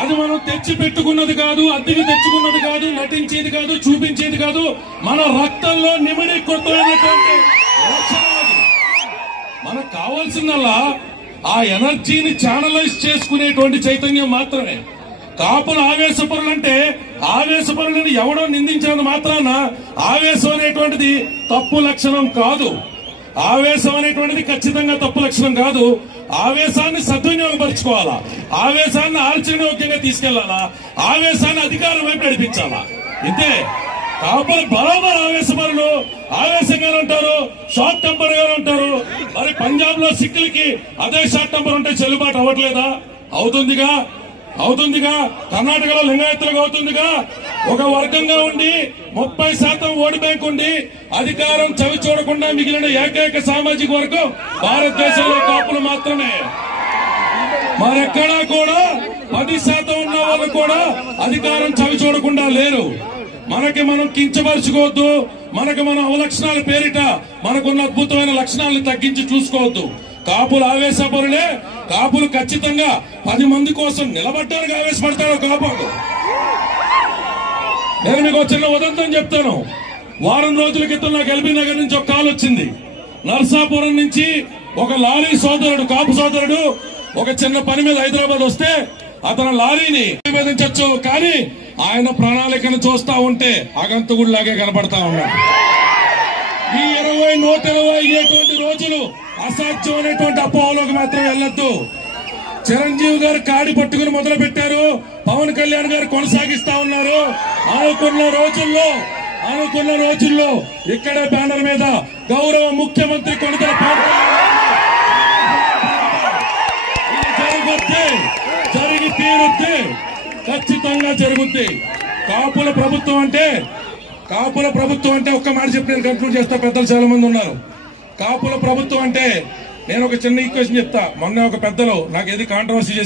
అది మనం తెచ్చి పెట్టుకున్నది కాదు, అద్దెకి తెచ్చుకున్నది కాదు, నటించేది కాదు, చూపించేది కాదు, మన రక్తంలో నిమిడి కొత్తమైనటువంటి లక్షణం అది. మనకు కావాల్సిందల్లా ఆ ఎనర్జీని ఛానలైజ్ చేసుకునేటువంటి చైతన్యం మాత్రమే. కాపులు ఆవేశపరులంటే ఆవేశపరులని ఎవడో నిందించినంత మాత్రాన ఆవేశం అనేటువంటిది తప్పు లక్షణం కాదు. ఆవేశం అనేటువంటిది ఖచ్చితంగా తప్పు లక్షణం కాదు. ఆవేశాన్ని సద్వినియోగపరచుకోవాలా, ఆవేశాన్ని ఆచరణయోగ్యంగా తీసుకెళ్లాలా, ఆవేశాన్ని అధికారం వైపు నడిపించాలా. ఇంతే. కాపులు బరాబర్ ఆవేశపరులు, ఆవేశంగానే ఉంటారు, షార్ట్ టెంపర్ గానే ఉంటారు. మరి పంజాబ్ లో సిక్కులకి అదే షార్ట్ టెంపర్ ఉంటే చెల్లుబాటు అవ్వట్లేదా? అవుతుందిగా. కర్ణాటకలో లింగాయతులకు అవుతుందిగా. ఒక వర్గంగా ఉండి 30% ఓటు బ్యాంక్ ఉండి అధికారం చవి చూడకుండా మిగిలిన ఏకైక సామాజిక వర్గం భారతదేశంలో కాపులు మాత్రమే. మరెక్కడా కూడా 10% ఉన్న వాళ్ళు కూడా అధికారం చవి చూడకుండా లేరు. మనకి మనం కించపరుచుకోవద్దు, మనకి మనం అవలక్షణాల పేరిట మనకున్న అద్భుతమైన లక్షణాలను తగ్గించి చూసుకోవద్దు. కాపులు ఆవేశపరులే. కాపులు ఖచ్చితంగా 10 మంది కోసం నిలబడ్డానికి ఆవేశపడతాడు కాపులు. నేను మీకు చిన్న ఉదంతం చెప్తాను. వారం రోజుల క్రితం నాకు ఎల్బీ నగర్ నుంచి ఒక కాల్ వచ్చింది. నర్సాపురం నుంచి ఒక లారీ సోదరుడు, కాపు సోదరుడు ఒక చిన్న పని మీద హైదరాబాద్ వస్తే అతను లారీని విభజించవచ్చు, కానీ ఆయన ప్రణాళికను చూస్తా ఉంటే ఆగంతుగుడిలాగే కనపడతా ఉన్నాడు. ఈ 120 అయ్యేటువంటి రోజులు అసాధ్యమైనటువంటి అపోహలోకి మాత్రం వెళ్ళొద్దు. చిరంజీవి గారు కాడి పట్టుకుని మొదలు పెట్టారు, పవన్ కళ్యాణ్ గారు కొనసాగిస్తా ఉన్నారు. అనుకున్న రోజుల్లో ఇక్కడే బ్యానర్ మీద గౌరవ ముఖ్యమంత్రి కొణిదెల జరిగి తీరుద్ది, ఖచ్చితంగా జరుగుద్ది. కాపుల ప్రభుత్వం అంటే ఒక్క మాట చెప్పి నేను కంక్లూడ్ చేస్తా. పెద్దలు చాలా మంది ఉన్నారు. కాపుల ప్రభుత్వం అంటే నేను ఒక చిన్న ఈక్వేషన్ చెప్తా. మొన్న ఒక పెద్దలు నాకు ఏది కాంట్రవర్సీ చేసి